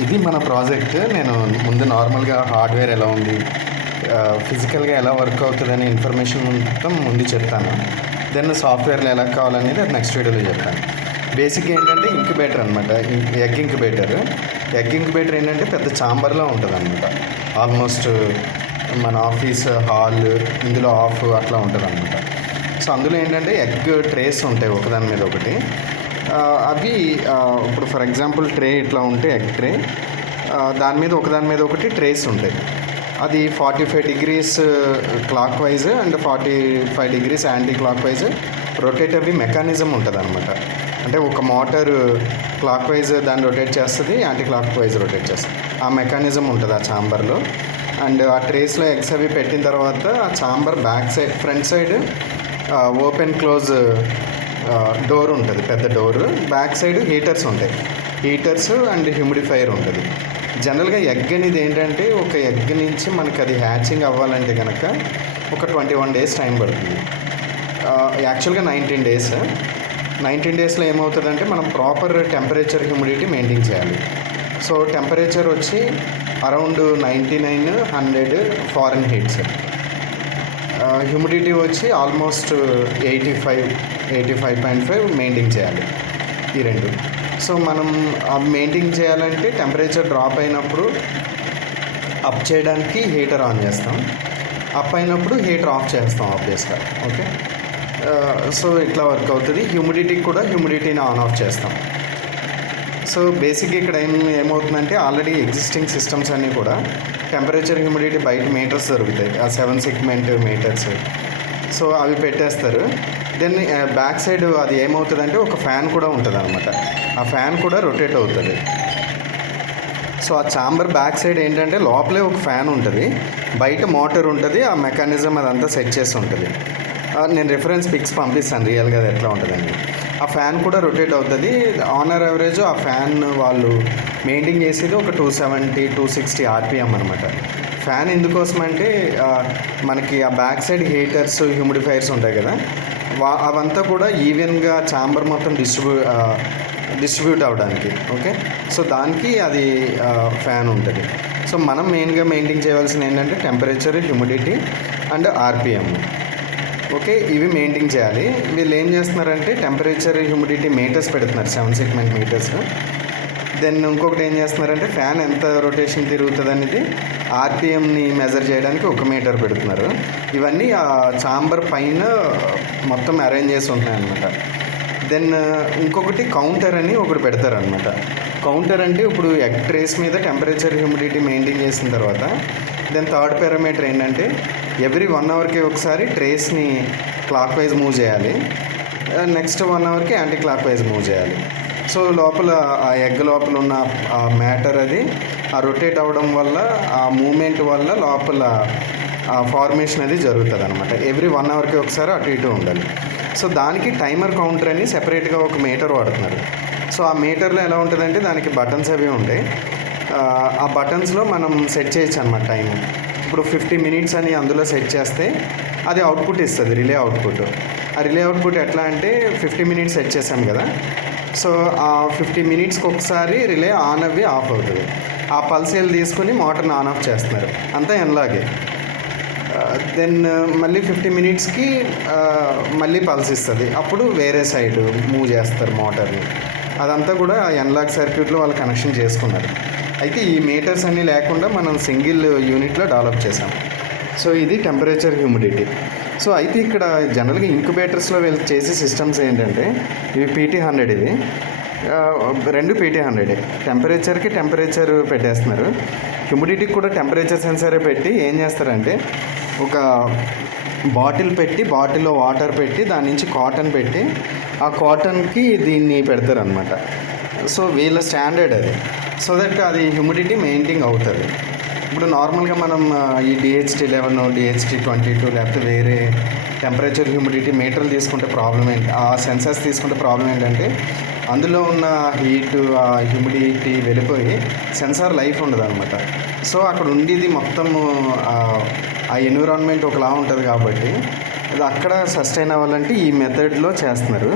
ఇది మన ప్రాజెక్ట్. నేను ముందు నార్మల్గా హార్డ్వేర్ ఎలా ఉంది, ఫిజికల్గా ఎలా వర్క్ అవుతుందని ఇన్ఫర్మేషన్ మొత్తం ముందు చెప్తాను. దెన్ సాఫ్ట్వేర్లో ఎలా కావాలనేది అది నెక్స్ట్ వీడియోలో చెప్తాను. బేసిక్గా ఏంటంటే ఇంక్యుబేటర్ అనమాట, ఎగ్ ఇంక్యుబేటర్. ఎగ్ ఇంక్యుబేటర్ ఏంటంటే పెద్ద ఛాంబర్లో ఉంటుంది అనమాట. ఆల్మోస్ట్ మన ఆఫీస్ హాల్ ఇందులో ఆఫ్ అట్లా ఉంటుంది అనమాట. సో అందులో ఏంటంటే ఎగ్ ట్రేస్ ఉంటాయి ఒకదాని మీద ఒకటి. అవి ఇప్పుడు ఫర్ ఎగ్జాంపుల్ ట్రే ఇట్లా ఉంటే ఎగ్ ట్రే, దాని మీద ఒకటి ట్రేస్ ఉంటాయి. అది 45 degrees clock wise and 45 degrees anti clock wise rotate అవి మెకానిజం ఉంటుంది అనమాట. అంటే ఒక మోటార్ క్లాక్ వైజ్ దాన్ని రొటేట్ చేస్తుంది, యాంటీ క్లాక్ వైజ్ రొటేట్ చేస్తుంది. ఆ మెకానిజం ఉంటుంది ఆ ఛాంబర్లో. అండ్ ఆ ట్రేస్లో ఎగ్స్ అవి పెట్టిన తర్వాత ఆ chamber back side, front side open close door ఉంటుంది, పెద్ద డోర్. బ్యాక్ సైడ్ హీటర్స్ ఉంటాయి, హీటర్స్ అండ్ హ్యూమిడిఫైయర్ ఉంటుంది. జనరల్గా ఎగ్ అనేది ఏంటంటే ఒక ఎగ్ నుంచి మనకి అది హ్యాచింగ్ అవ్వాలంటే కనుక ఒక 21 days టైం పడుతుంది. యాక్చువల్గా 19 days. 19 daysలో ఏమవుతుందంటే మనం ప్రాపర్ టెంపరేచర్ హ్యూమిడిటీ మెయింటైన్ చేయాలి. సో టెంపరేచర్ వచ్చి అరౌండ్ 9900 ఫారెన్హీట్స్, హ్యూమిడిటీ వచ్చి ఆల్మోస్ట్ 85.5 మెయింటైన్ చేయాలి ఈ రెండు. సో మనం మెయింటైన్ చేయాలంటే టెంపరేచర్ డ్రాప్ అయినప్పుడు అప్ చేయడానికి హీటర్ ఆన్ చేస్తాం, అప్ అయినప్పుడు హీటర్ ఆఫ్ చేస్తాం ఆబ్వియస్గా. ఓకే, సో ఇట్లా వర్క్ అవుతుంది. హ్యూమిడిటీని ఆన్ ఆఫ్ చేస్తాం. సో బేసిక్గా ఇక్కడ ఏమవుతుందంటే ఆల్రెడీ ఎగ్జిస్టింగ్ సిస్టమ్స్ అన్నీ కూడా టెంపరేచర్ హ్యూమిడిటీ బయట మీటర్స్ దొరుకుతాయి, ఆ 7 segment మీటర్స్. సో అవి పెట్టేస్తారు. దెన్ బ్యాక్ సైడ్ అది ఏమవుతుందంటే ఒక ఫ్యాన్ కూడా ఉంటుంది అనమాట. ఆ ఫ్యాన్ కూడా రొటేట్ అవుతుంది. సో ఆ ఛాంబర్ బ్యాక్ సైడ్ ఏంటంటే లోపలే ఒక ఫ్యాన్ ఉంటుంది, బయట మోటార్ ఉంటుంది, ఆ మెకానిజం అదంతా సెట్ చేసి ఉంటుంది. నేను రిఫరెన్స్ పిక్స్ పంపిస్తాను రియల్గా అది ఎట్లా ఉంటుందండి. ఆ ఫ్యాన్ కూడా రొటేట్ అవుతుంది. ఆన్ యావరేజ్ ఆ ఫ్యాన్ వాళ్ళు మెయింటైన్ చేసేది ఒక 270-260 RPM అనమాట. ఫ్యాన్ ఎందుకోసం అంటే మనకి ఆ బ్యాక్ సైడ్ హీటర్స్ హ్యూమిడిఫైయర్స్ ఉంటాయి కదా, అవంతా కూడా ఈవెన్గా ఛాంబర్ మొత్తం డిస్ట్రిబ్యూట్ అవ్వడానికి. ఓకే, సో దానికి అది ఫ్యాన్ ఉంటుంది. సో మనం మెయిన్గా మెయింటైన్ చేయవలసింది ఏంటంటే temperature, humidity and RPM. Okay, ఇవి మెయింటైన్ చేయాలి. వీళ్ళు ఏం చేస్తున్నారంటే టెంపరేచర్, హ్యూమిడిటీ మీటర్స్ పెడుతున్నారు, 7 segment మీటర్స్. దెన్ ఇంకొకటి ఏం చేస్తున్నారంటే ఫ్యాన్ ఎంత రొటేషన్ తిరుగుతుంది అనేది RPMని మెజర్ చేయడానికి ఒక మీటర్ పెడుతున్నారు. ఇవన్నీ ఆ ఛాంబర్ పైన మొత్తం అరేంజ్ చేసి ఉంటాయి అన్నమాట. దెన్ ఇంకొకటి కౌంటర్ అని ఒకటి పెడతారనమాట. కౌంటర్ అంటే ఇప్పుడు ఎగ్ ట్రేస్ మీద టెంపరేచర్, హ్యూమిడిటీ మెయింటైన్ చేసిన తర్వాత దెన్ థర్డ్ పారామీటర్ ఏంటంటే ఎవ్రీ 1 hourకి ఒకసారి ట్రేస్ని క్లాక్ వైజ్ మూవ్ చేయాలి, నెక్స్ట్ 1 hourకి యాంటీ క్లాక్ వైజ్ మూవ్ చేయాలి. సో లోపల ఆ ఎగ్ లోపల ఉన్న ఆ మ్యాటర్ అది ఆ రొటేట్ అవ్వడం వల్ల, ఆ మూమెంట్ వల్ల లోపల ఆ ఫార్మేషన్ అది జరుగుతుంది అనమాట. ఎవ్రీ 1 hourకి ఒకసారి అటు ఇటు ఉండాలి. సో దానికి టైమర్ కౌంటర్ అని సెపరేట్గా ఒక మీటర్ వాడుతున్నారు. సో ఆ మీటర్లో ఎలా ఉంటుందంటే దానికి బటన్స్ అవి ఉంటాయి. ఆ బటన్స్లో మనం సెట్ చేయొచ్చు అనమాట టైం. ఇప్పుడు 50 minutes అని అందులో సెట్ చేస్తే అది అవుట్పుట్ ఇస్తుంది, రిలే అవుట్పుట్. ఆ రిలే అవుట్పుట్ ఎట్లా అంటే 50 minutes సెట్ చేసాం కదా, సో ఆ 50 minutesకి ఒకసారి రిలే ఆన్ అవి ఆఫ్ అవుతుంది. ఆ పల్సేలు తీసుకుని మోటార్ని ఆన్ ఆఫ్ చేస్తున్నారు, అంతా ఎన్లాగే. దెన్ మళ్ళీ 50 minutesకి మళ్ళీ పల్స్ ఇస్తుంది, అప్పుడు వేరే సైడ్ మూవ్ చేస్తారు మోటార్ని. అదంతా కూడా ఎన్లాగ్ సర్క్యూట్లో వాళ్ళు కనెక్షన్ చేసుకున్నారు. అయితే ఈ మీటర్స్ అన్నీ లేకుండా మనం సింగిల్ యూనిట్లో డెవలప్ చేసాం. సో ఇది టెంపరేచర్, హ్యూమిడిటీ. సో అయితే ఇక్కడ జనరల్గా ఇంక్యుబేటర్స్లో వీళ్ళు చేసే సిస్టమ్స్ ఏంటంటే ఇవి PT100, ఇవి రెండు PT100. టెంపరేచర్కి టెంపరేచర్ పెట్టేస్తున్నారు, హ్యూమిడిటీకి కూడా టెంపరేచర్ సెన్సరే పెట్టి ఏం చేస్తారంటే ఒక బాటిల్ పెట్టి, బాటిల్లో వాటర్ పెట్టి, దాని నుంచి కాటన్ పెట్టి, ఆ కాటన్కి దీన్ని పెడతారనమాట. సో వీళ్ళ స్టాండర్డ్ అది, సో దట్ అది హ్యూమిడిటీ మెయింటైన్ అవుతుంది. ఇప్పుడు నార్మల్గా మనం ఈ DHT11, DHT22 లేకపోతే వేరే టెంపరేచర్, హ్యూమిడిటీ మీటర్లు తీసుకుంటే ప్రాబ్లం ఏంటి, ఆ సెన్సర్స్ తీసుకుంటే ప్రాబ్లం ఏంటంటే అందులో ఉన్న హీటు, ఆ హ్యూమిడిటీ వెళ్ళిపోయి సెన్సార్ లైఫ్ ఉండదు అనమాట. సో అక్కడ ఉండేది మొత్తము ఆ ఎన్విరాన్మెంట్ ఒకలా ఉంటుంది కాబట్టి అది అక్కడ సస్టైన్ అవ్వాలంటే ఈ మెథడ్లో చేస్తున్నారు.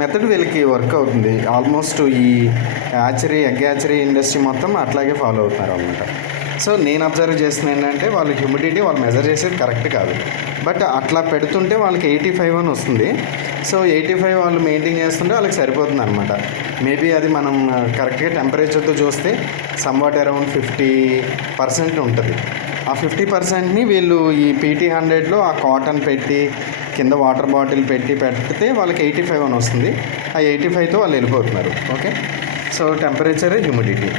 మెథడ్ వీళ్ళకి వర్క్ అవుతుంది. ఆల్మోస్ట్ ఈ ఎగ్ హ్యాచరీ ఇండస్ట్రీ మొత్తం అట్లాగే ఫాలో అవుతున్నారు అనమాట. సో నేను అబ్జర్వ్ చేసిన ఏంటంటే వాళ్ళు హ్యూమిడిటీ వాళ్ళు మెజర్ చేసేది కరెక్ట్ కాదు. బట్ అట్లా పెడుతుంటే వాళ్ళకి 85 అని వస్తుంది. సో 85 వాళ్ళు మెయింటైన్ చేస్తుంటే వాళ్ళకి సరిపోతుంది అనమాట. మేబీ అది మనం కరెక్ట్గా టెంపరేచర్తో చూస్తే సమ్వాట్ అరౌండ్ 50% ఉంటుంది. ఆ 50%ని వీళ్ళు ఈ PT 100లో ఆ కాటన్ పెట్టి కింద వాటర్ బాటిల్ పెడితే వాళ్ళకి 85 అని వస్తుంది. ఆ 85తో వాళ్ళు వెళ్ళిపోతున్నారు. Okay, so temperature, humidity.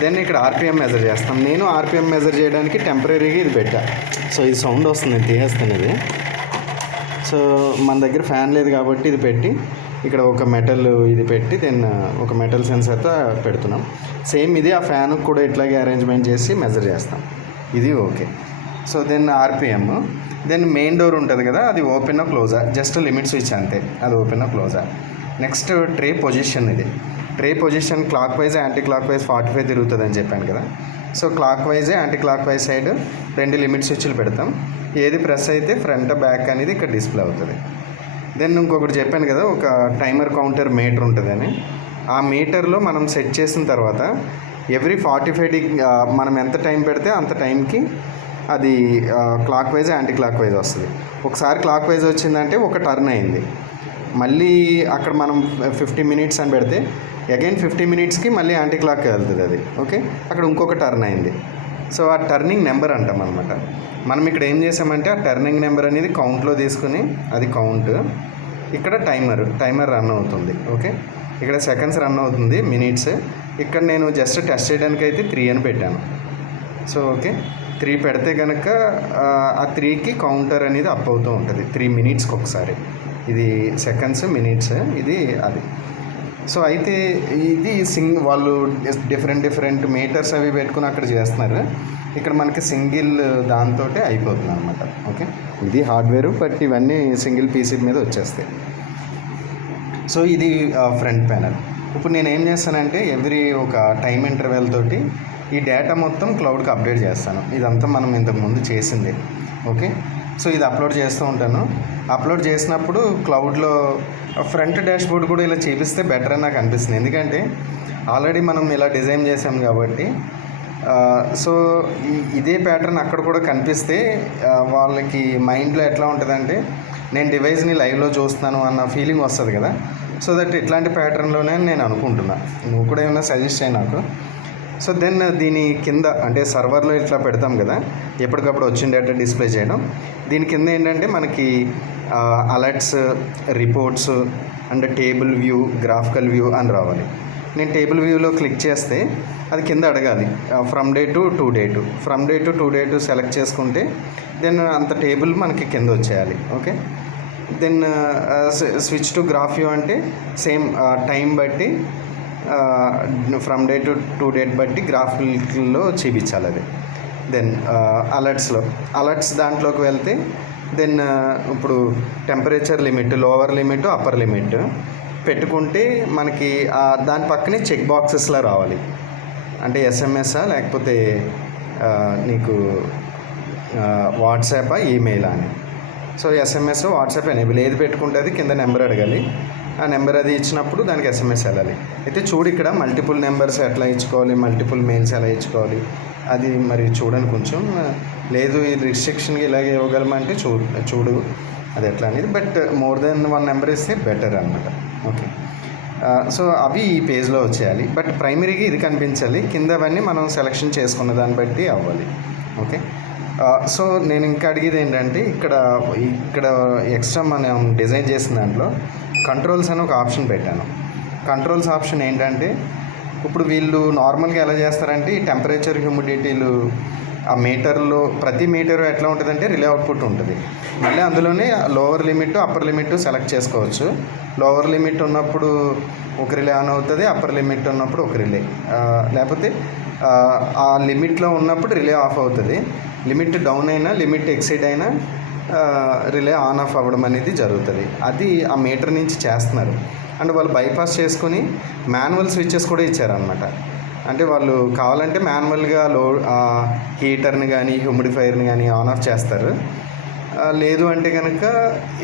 Then ఇక్కడ RPM మెజర్ చేస్తాం. నేను RPM మెజర్ చేయడానికి టెంపరీగా ఇది పెట్టా. సో ఇది సౌండ్ వస్తుంది, తీసేస్తాను ఇది. సో మన దగ్గర ఫ్యాన్ లేదు కాబట్టి ఇది పెట్టి ఇక్కడ ఒక మెటల్ ఇది పెట్టి దెన్ ఒక మెటల్ సెన్సర్తో పెడుతున్నాం. సేమ్ ఇది ఆ ఫ్యాన్కి కూడా ఇట్లాగే అరేంజ్మెంట్ చేసి మెజర్ చేస్తాం. ఇది okay. So then RPM, then main door ఉంటుంది కదా, అది ఓపెన్ క్లోజా, జస్ట్ లిమిట్ స్విచ్ అంతే, అది ఓపెన్ క్లోజా. Next tray position. ఇది tray position clockwise, anticlockwise 45 తిరుగుతుంది అని చెప్పాను కదా. So clockwise, anticlockwise side 2 limit స్విచ్లు పెడతాం. ఏది ప్రెస్ అయితే ఫ్రంట్ బ్యాక్ అనేది ఇక్కడ డిస్ప్లే అవుతుంది. దెన్ ఇంకొకటి చెప్పాను కదా, ఒక టైమర్ కౌంటర్ మీటర్ ఉంటుందని. ఆ మీటర్లో మనం సెట్ చేసిన తర్వాత ఎవ్రీ 45 మనం ఎంత టైం పెడితే అంత టైంకి అది clock wise, anti clock wise వస్తుంది. ఒకసారి క్లాక్ వైజ్ వచ్చిందంటే ఒక టర్న్ అయింది. మళ్ళీ అక్కడ మనం 50 మినిట్స్ అని పెడితే అగైన్ 50 మినిట్స్కి మళ్ళీ యాంటీ క్లాక్ వెళ్తుంది అది. ఓకే, అక్కడ ఇంకొక టర్న్ అయింది. సో ఆ టర్నింగ్ నెంబర్ అంటాం అనమాట. మనం ఇక్కడ ఏం చేసామంటే ఆ టర్నింగ్ నెంబర్ అనేది కౌంట్లో తీసుకుని, అది కౌంట్, ఇక్కడ టైమర్ రన్ అవుతుంది. ఓకే, ఇక్కడ సెకండ్స్ రన్ అవుతుంది, మినిట్స్. ఇక్కడ నేను జస్ట్ టెస్ట్ చేయడానికి అయితే 3 అని పెట్టాను. సో ఓకే, 3 పెడితే కనుక ఆ 3కి కౌంటర్ అనేది అప్ అవుతూ ఉంటుంది 3 మినిట్స్కి ఒకసారి. ఇది సెకండ్స్, మినిట్స్, ఇది అది. సో అయితే ఇది వాళ్ళు డిఫరెంట్ మీటర్స్ అవి పెట్టుకుని అక్కడ చేస్తున్నారు. ఇక్కడ మనకి సింగిల్ దాంతో అయిపోతుంది అనమాట. ఓకే, ఇది హార్డ్వేరు, బట్ ఇవన్నీ సింగిల్ పీసీ మీద వచ్చేస్తాయి. సో ఇది ఫ్రంట్ ప్యానల్. ఇప్పుడు నేను ఏం చేస్తానంటే ఎవ్రీ ఒక టైం ఇంటర్వెల్ తోటి ఈ డేటా మొత్తం క్లౌడ్కి అప్డేట్ చేస్తాను. ఇదంతా మనం ఇంతకుముందు చేసింది. ఓకే, సో ఇది అప్లోడ్ చేస్తూ ఉంటాను. అప్లోడ్ చేసినప్పుడు క్లౌడ్లో ఫ్రంట్ డాష్ బోర్డ్ కూడా ఇలా చేపిస్తే బెటర్ అని నాకు అనిపిస్తుంది. ఎందుకంటే ఆల్రెడీ మనం ఇలా డిజైన్ చేసాం కాబట్టి. సో ఇదే ప్యాటర్న్ అక్కడ కూడా కనిపిస్తే వాళ్ళకి మైండ్లో ఎట్లా ఉంటుందంటే నేను డివైస్ని లైవ్లో చూస్తున్నాను అన్న ఫీలింగ్ వస్తుంది కదా. సో దట్ ఇట్లాంటి ప్యాటర్న్లోనే నేను అనుకుంటున్నా. నువ్వు కూడా ఏమైనా సజెస్ట్ చేయి నాకు. సో దెన్ దీని కింద అంటే సర్వర్లో ఇట్లా పెడతాం కదా, ఎప్పటికప్పుడు వచ్చిన డేటా డిస్ప్లే చేయడం. దీని కింద ఏంటంటే మనకి alerts, reports and table view, graphical view అని రావాలి. నేను టేబుల్ వ్యూలో క్లిక్ చేస్తే అది కింద అడగాలి from date to to date to select చేసుకుంటే దెన్ అంత టేబుల్ మనకి కింద వచ్చేయాలి. Okay, then switch to graph view అంటే సేమ్ టైం బట్టి from date to to date బట్టి గ్రాఫ్లో చూపించాలి అది. దెన్ అలర్ట్స్ దాంట్లోకి వెళ్తే దెన్ ఇప్పుడు temperature limit, lower limit, upper limit పెట్టుకుంటే మనకి దాని పక్కనే చెక్ బాక్సెస్లా రావాలి. అంటే SMS లేకపోతే నీకు వాట్సాపా, ఈమెయిల్ అని. సో SMS, వాట్సాప్ ఎనేబుల్ ఏది పెట్టుకుంటే అది కింద నెంబర్ అడగాలి. ఆ నెంబర్ అది ఇచ్చినప్పుడు దానికి SMS వెళ్ళాలి. అయితే చూడు ఇక్కడ మల్టిపుల్ నెంబర్స్ ఎట్లా ఇచ్చుకోవాలి, మల్టిపుల్ మెయిల్స్ ఎలా ఇచ్చుకోవాలి అది మరి చూడని కొంచెం లేదు. ఈ రిస్ట్రిక్షన్కి ఇలాగే ఇవ్వగలమంటే చూడు అది ఎట్లా అనేది. బట్ మోర్ దెన్ 1 నెంబర్ ఇస్తే బెటర్ అనమాట. ఓకే, సో అవి ఈ పేజ్లో వచ్చేయాలి. బట్ ప్రైమరీగా ఇది కనిపించాలి. కిందవన్నీ మనం సెలెక్షన్ చేసుకున్న దాన్ని బట్టి అవ్వాలి. ఓకే, సో నేను ఇంకా అడిగేది ఏంటంటే ఇక్కడ ఎక్స్ట్రా మనం డిజైన్ చేసిన దాంట్లో కంట్రోల్స్ అని ఒక ఆప్షన్ పెట్టాను. కంట్రోల్స్ ఆప్షన్ ఏంటంటే ఇప్పుడు వీళ్ళు నార్మల్గా ఎలా చేస్తారంటే ఈ టెంపరేచర్, హ్యూమిడిటీలు ఆ మీటర్లో ప్రతి మీటరు ఎట్లా ఉంటుందంటే రిలే అవుట్పుట్ ఉంటుంది. మళ్ళీ అందులోనే lower limit, upper limit select చేసుకోవచ్చు. లోవర్ లిమిట్ ఉన్నప్పుడు ఒక రిలే ఆన్ అవుతుంది, అప్పర్ లిమిట్ ఉన్నప్పుడు ఒక రిలే, లేకపోతే ఆ లిమిట్లో ఉన్నప్పుడు రిలే ఆఫ్ అవుతుంది. లిమిట్ డౌన్ అయినా, లిమిట్ ఎక్సీడ్ అయినా రిలే ఆన్ ఆఫ్ అవ్వడం అనేది జరుగుతుంది. అది ఆ మీటర్ నుంచి చేస్తున్నారు. అండ్ వాళ్ళు బైపాస్ చేసుకుని మాన్యువల్ స్విచ్చెస్ కూడా ఇచ్చారనమాట. అంటే వాళ్ళు కావాలంటే మాన్యువల్గా హీటర్ని కానీ హ్యూమిడిఫైయర్ని కానీ ఆన్ ఆఫ్ చేస్తారు. లేదు అంటే కనుక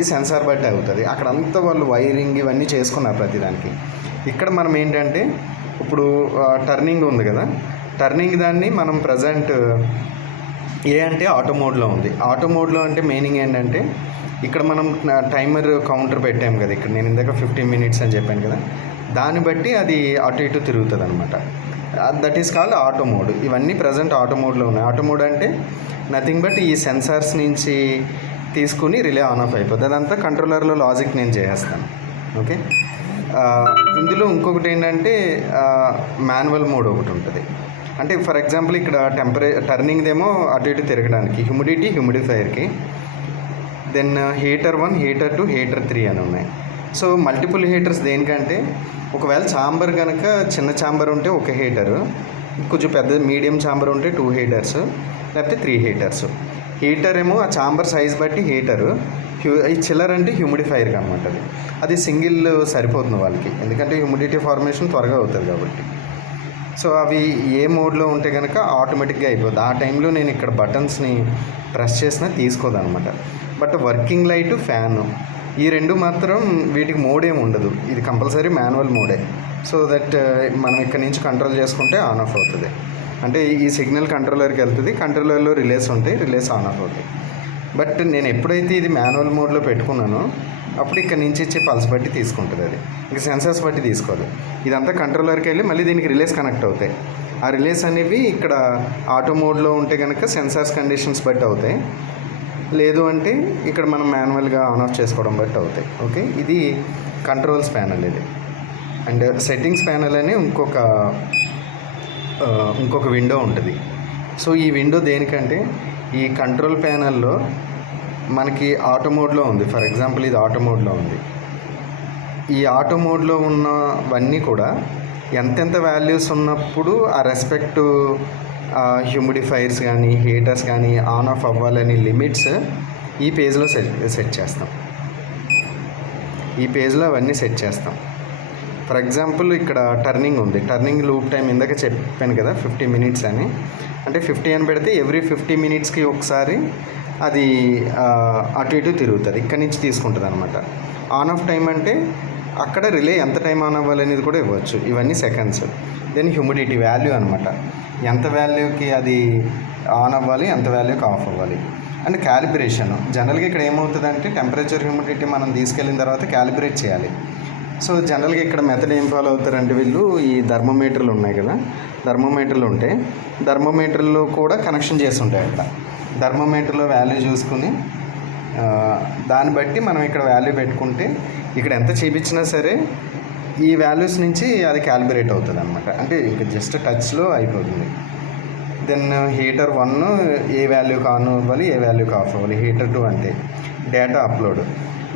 ఈ సెన్సార్ బట్టి అవుతుంది. అక్కడంతా వాళ్ళు వైరింగ్ ఇవన్నీ చేసుకున్నారు ప్రతిదానికి. ఇక్కడ మనం ఏంటంటే ఇప్పుడు టర్నింగ్ ఉంది కదా, టర్నింగ్ దాన్ని మనం ప్రజెంట్ ఏ అంటే ఆటో మోడ్లో ఉంది. ఆటో మోడ్లో అంటే మీనింగ్ ఏంటంటే ఇక్కడ మనం టైమర్ కౌంటర్ పెట్టాము కదా, ఇక్కడ నేను ఇందాక 15 minutes అని చెప్పాను కదా, దాన్ని బట్టి అది అటు ఇటు తిరుగుతుంది అనమాట. That is called auto mode. ఇవన్నీ ప్రజెంట్ ఆటో మోడ్లో ఉన్నాయి. ఆటో మోడ్ అంటే నథింగ్ బట్ ఈ సెన్సార్స్ నుంచి తీసుకుని రిలే ఆన్ ఆఫ్ అయిపోతుంది. అదంతా కంట్రోలర్లో లాజిక్ నేను చేసేస్తాను. ఓకే, ఇందులో ఇంకొకటి ఏంటంటే మాన్యువల్ మోడ్ ఒకటి ఉంటుంది. అంటే ఫర్ ఎగ్జాంపుల్ ఇక్కడ టర్నింగ్దేమో అటు ఇటు తిరగడానికి, హ్యూమిడిఫైయర్కి, దెన్ హీటర్ 1, హీటర్ 2, హీటర్ 3 అని ఉన్నాయి. సో మల్టిపుల్ హీటర్స్ దేనికంటే ఒకవేళ ఛాంబర్ కనుక చిన్న ఛాంబర్ ఉంటే ఒక హీటరు, కొంచెం పెద్ద మీడియం ఛాంబర్ ఉంటే 2 heaters, లేకపోతే 3 heaters. హీటర్ ఏమో ఆ ఛాంబర్ సైజ్ బట్టి హీటరు, ఈ చిల్లర్ అంటే హ్యూమిడిఫైయర్కి అనమాట. అది సింగిల్ సరిపోతుంది వాళ్ళకి, ఎందుకంటే హ్యూమిడిటీ ఫార్మేషన్ త్వరగా అవుతుంది కాబట్టి. సో అవి ఏ మోడ్లో ఉంటే కనుక ఆటోమేటిక్గా అయిపోతుంది. ఆ టైంలో నేను ఇక్కడ బటన్స్ని ప్రెస్ చేసినా తీసుకోదనమాట. బట్ వర్కింగ్ లైటు, ఫ్యాను ఈ రెండు మాత్రం వీటికి మోడ్ ఏమి ఉండదు. ఇది కంపల్సరీ మాన్యువల్ మోడే. సో దట్ మనం ఇక్కడ నుంచి కంట్రోల్ చేసుకుంటే ఆన్ ఆఫ్ అవుతుంది. అంటే ఈ సిగ్నల్ కంట్రోలర్కి వెళ్తుంది, కంట్రోలర్లో రిలేస్ ఉంటాయి, రిలేస్ ఆన్ ఆఫ్ అవుతాయి. బట్ నేను ఎప్పుడైతే ఇది మాన్యువల్ మోడ్లో పెట్టుకున్నానో అప్పుడు ఇక్కడ నుంచి ఇచ్చే పల్స్ బట్టి తీసుకుంటుంది. అది ఇంకా సెన్సర్స్ బట్టి తీసుకోదు. ఇదంతా కంట్రోలర్కి వెళ్ళి మళ్ళీ దీనికి రిలేస్ కనెక్ట్ అవుతాయి. ఆ రిలేస్ అనేవి ఇక్కడ ఆటో మోడ్లో ఉంటే కనుక సెన్సార్స్ కండిషన్స్ బట్టి అవుతాయి, లేదు అంటే ఇక్కడ మనం మాన్యువల్గా ఆన్ ఆఫ్ చేసుకోవడం బట్టి అవుతాయి. ఓకే, ఇది కంట్రోల్స్ ప్యానల్ ఇది. అండ్ సెట్టింగ్స్ ప్యానల్ అని ఇంకొక విండో ఉంటుంది. సో ఈ విండో దేనికంటే ఈ కంట్రోల్ ప్యానల్లో మనకి ఆటో మోడ్లో ఉంది. ఫర్ ఎగ్జాంపుల్ ఇది ఆటో మోడ్లో ఉంది. ఈ ఆటో మోడ్లో ఉన్నవన్నీ కూడా ఎంతెంత వాల్యూస్ ఉన్నప్పుడు ఆ రెస్పెక్ట్ హ్యూమిడిఫైర్స్ కానీ హీటర్స్ కానీ ఆన్ ఆఫ్ అవ్వాలని లిమిట్స్ ఈ పేజ్లో సెట్ చేస్తాం. ఈ పేజ్లో అవన్నీ సెట్ చేస్తాం. ఫర్ ఎగ్జాంపుల్ ఇక్కడ టర్నింగ్ ఉంది. టర్నింగ్ లూప్ టైం ఇందాక చెప్పాను కదా 50 minutes అని. అంటే 50 అని పెడితే ఎవ్రీ 50 minutesకి ఒకసారి అది అటు ఇటు తిరుగుతుంది, ఇక్కడి నుంచి తీసుకుంటుంది అనమాట. ఆన్ ఆఫ్ టైం అంటే అక్కడ రిలే ఎంత టైం ఆన్ అవ్వాలనేది కూడా ఇవ్వచ్చు. ఇవన్నీ సెకండ్స్. దెన్ హ్యూమిడిటీ వాల్యూ అనమాట, ఎంత వాల్యూకి అది ఆన్ అవ్వాలి, ఎంత వాల్యూకి ఆఫ్ అవ్వాలి. And calibration. జనరల్గా ఇక్కడ ఏమవుతుందంటే టెంపరేచర్, హ్యూమిడిటీ మనం తీసుకెళ్ళిన తర్వాత క్యాలిబ్రేట్ చేయాలి. సో జనరల్గా ఇక్కడ మెథడ్ ఏం ఫాలో అవుతారంటే వీళ్ళు ఈ థర్మోమీటర్లు ఉన్నాయి కదా, థర్మోమీటర్లు ఉంటే థర్మోమీటర్లు కూడా కనెక్షన్ చేసి ఉంటాయి. అట్లా థర్మోమీటర్లో వాల్యూ చూసుకుని దాన్ని బట్టి మనం ఇక్కడ వాల్యూ పెట్టుకుంటే ఇక్కడ ఎంత చూపించినా సరే ఈ వాల్యూస్ నుంచి అది క్యాలిబ్రేట్ అవుతుంది అనమాట. అంటే ఇంకా జస్ట్ టచ్లో అయిపోతుంది. దెన్ హీటర్ 1 ఏ వాల్యూకి ఆన్ అవ్వాలి, ఏ వాల్యూకి ఆఫ్ అవ్వాలి. హీటర్ 2 అంటే డేటా అప్లోడ్.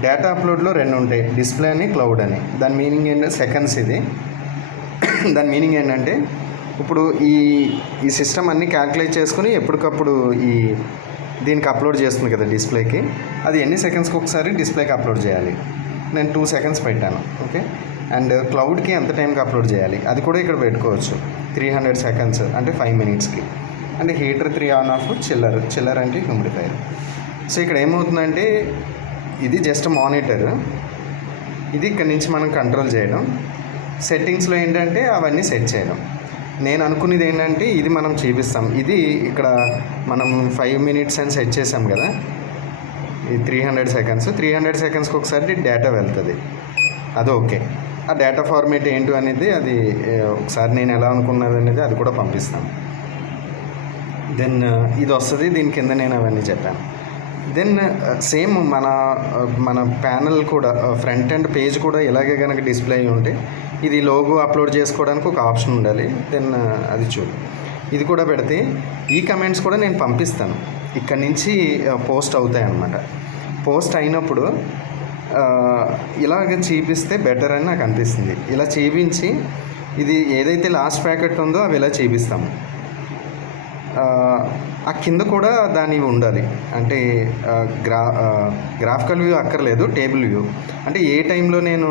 డేటా అప్లోడ్లో 2 ఉంటాయి, డిస్ప్లే అని, క్లౌడ్ అని. దాని మీనింగ్ ఏంటంటే సెకండ్స్ ఇది. దాని మీనింగ్ ఏంటంటే ఇప్పుడు ఈ సిస్టమ్ అన్నీ క్యాల్కులేట్ చేసుకుని ఎప్పటికప్పుడు దీనికి అప్లోడ్ చేస్తుంది కదా డిస్ప్లేకి. అది ఎన్ని సెకండ్స్కి ఒకసారి డిస్ప్లేకి అప్లోడ్ చేయాలి. నేను 2 seconds పెట్టాను. ఓకే, అండ్ క్లౌడ్కి ఎంత టైంకి అప్లోడ్ చేయాలి అది కూడా ఇక్కడ పెట్టుకోవచ్చు. 300 seconds అంటే 5 minutesకి. అంటే హీటర్ 3 ఆన్ ఆఫ్, చిల్లర్ అంటే హ్యూమిడిఫైయర్. సో ఇక్కడ ఏమవుతుందంటే ఇది జస్ట్ మానిటర్, ఇది ఇక్కడ నుంచి మనం కంట్రోల్ చేయడం. సెట్టింగ్స్లో ఏంటంటే అవన్నీ సెట్ చేయడం. నేను అనుకునేది ఏంటంటే ఇది మనం చూపిస్తాం. ఇది ఇక్కడ మనం 5 minutes అని సెట్ చేసాం కదా, ఈ 300 seconds. 300 secondsకి ఒకసారి డేటా వెళ్తుంది, అది ఓకే. ఆ డేటా ఫార్మేట్ ఏంటి అనేది అది ఒకసారి నేను ఎలా అనుకున్నది అనేది అది కూడా పంపిస్తాను. దెన్ ఇది వస్తుంది, దీని కింద నేను అవన్నీ చెప్పాను. దెన్ సేమ్ మన ప్యానల్ కూడా ఫ్రంట్ ఎండ్ పేజ్ కూడా ఇలాగే కనుక డిస్ప్లే అయి ఉంటే ఇది లోగో అప్లోడ్ చేసుకోవడానికి ఒక ఆప్షన్ ఉండాలి. దెన్ అది చూడు, ఇది కూడా పెడితే ఈ కమెంట్స్ కూడా నేను పంపిస్తాను. ఇక్కడ నుంచి పోస్ట్ అవుతాయి అన్నమాట. పోస్ట్ అయినప్పుడు ఇలాగ చూపిస్తే బెటర్ అని నాకు అనిపిస్తుంది. ఇలా చూపించి ఇది ఏదైతే లాస్ట్ ప్యాకెట్ ఉందో అవి ఇలా చూపిస్తాము. ఆ కింద కూడా దాని ఉండాలి. అంటే గ్రాఫికల్ వ్యూ అక్కర్లేదు, టేబుల్ వ్యూ. అంటే ఏ టైంలో నేను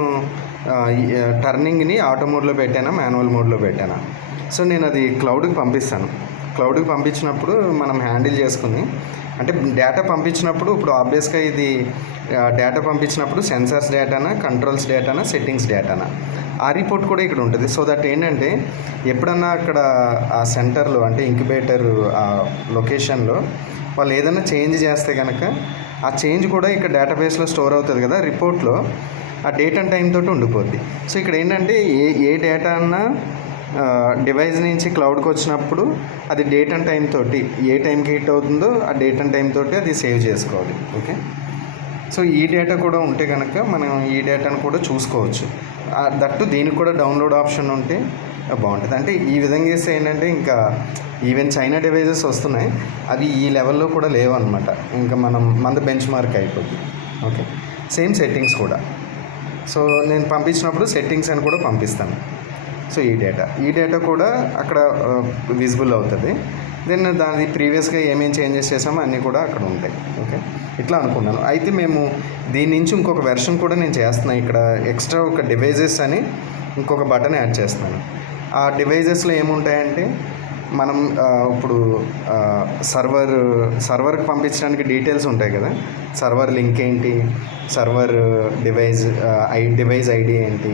టర్నింగ్ని ఆటో మోడ్లో పెట్టానా, మాన్యువల్ మోడ్లో పెట్టానా. సో నేను అది క్లౌడ్కి పంపిస్తాను. క్లౌడ్కి పంపించినప్పుడు మనం హ్యాండిల్ చేసుకుని అంటే డేటా పంపించినప్పుడు ఇప్పుడు ఆబ్వియస్గా ఇది డేటా పంపించినప్పుడు సెన్సార్స్ డేటానా, కంట్రోల్స్ డేటానా, సెట్టింగ్స్ డేటానా, ఆ రిపోర్ట్ కూడా ఇక్కడ ఉంటుంది. సో దట్ ఏంటంటే ఎప్పుడన్నా అక్కడ ఆ సెంటర్లో అంటే ఇంక్యుబేటర్ ఆ లొకేషన్లో వాళ్ళు ఏదైనా చేంజ్ చేస్తే కనుక ఆ చేంజ్ కూడా ఇక్కడ డేటాబేస్లో స్టోర్ అవుతుంది కదా, రిపోర్ట్లో ఆ డేట్ అండ్ టైం తోటి ఉండిపోద్ది. సో ఇక్కడ ఏంటంటే ఏ డేటా అన్నా డివైస్ నుంచి క్లౌడ్కి వచ్చినప్పుడు అది డేట్ అండ్ టైం తోటి ఏ టైంకి హిట్ అవుతుందో ఆ డేట్ అండ్ టైం తోటి అది సేవ్ చేసుకోవాలి. ఓకే, సో ఈ డేటా కూడా ఉంటే కనుక మనం ఈ డేటాను కూడా చూసుకోవచ్చు. దట్టు దీనికి కూడా డౌన్లోడ్ ఆప్షన్ ఉంటే బాగుంటుంది. అంటే ఈ విధంగా చేస్తే ఏంటంటే ఇంకా ఈవెన్ చైనా డివైజెస్ వస్తున్నాయి, అవి ఈ లెవెల్లో కూడా లేవు అనమాట. ఇంకా మన బెంచ్ మార్క్ అయిపోద్ది. ఓకే, సేమ్ సెట్టింగ్స్ కూడా. సో నేను పంపించినప్పుడు సెట్టింగ్స్ అని కూడా పంపిస్తాను. సో ఈ డేటా కూడా అక్కడ విజిబుల్ అవుతుంది. దెన్ దాని ప్రీవియస్గా ఏమేమి చేంజెస్ చేసామో అన్నీ కూడా అక్కడ ఉంటాయి. ఓకే, ఇట్లా అనుకున్నాను. అయితే మేము దీని నుంచి ఇంకొక వెర్షన్ కూడా నేను చేస్తున్నాను. ఇక్కడ ఎక్స్ట్రా ఒక డివైజెస్ అని ఇంకొక బటన్ యాడ్ చేస్తున్నాను. ఆ డివైజెస్లో ఏముంటాయంటే మనం ఇప్పుడు సర్వర్కి పంపించడానికి డీటెయిల్స్ ఉంటాయి కదా, సర్వర్ లింక్ ఏంటి, సర్వర్ డివైస్ ఐడి ఏంటి,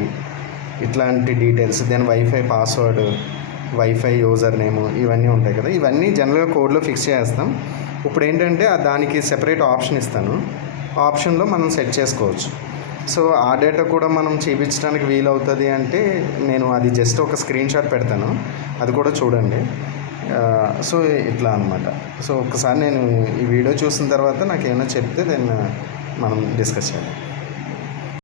ఇట్లాంటి details, then wifi password, wifi user name, ఇవన్నీ ఉంటాయి కదా. ఇవన్నీ జనరల్గా కోడ్లో ఫిక్స్ చేస్తాం. ఇప్పుడు ఏంటంటే దానికి సెపరేట్ ఆప్షన్ ఇస్తాను. ఆప్షన్లో మనం సెట్ చేసుకోవచ్చు. సో ఆ డేటా కూడా మనం చూపించడానికి వీలవుతుంది అంటే నేను అది జస్ట్ ఒక స్క్రీన్ షాట్ పెడతాను, అది కూడా చూడండి. సో ఇట్లా అనమాట. సో ఒక్కసారి నేను ఈ వీడియో చూసిన తర్వాత నాకు ఏమైనా చెప్తే దెన్ మనం డిస్కస్ చేయాలి.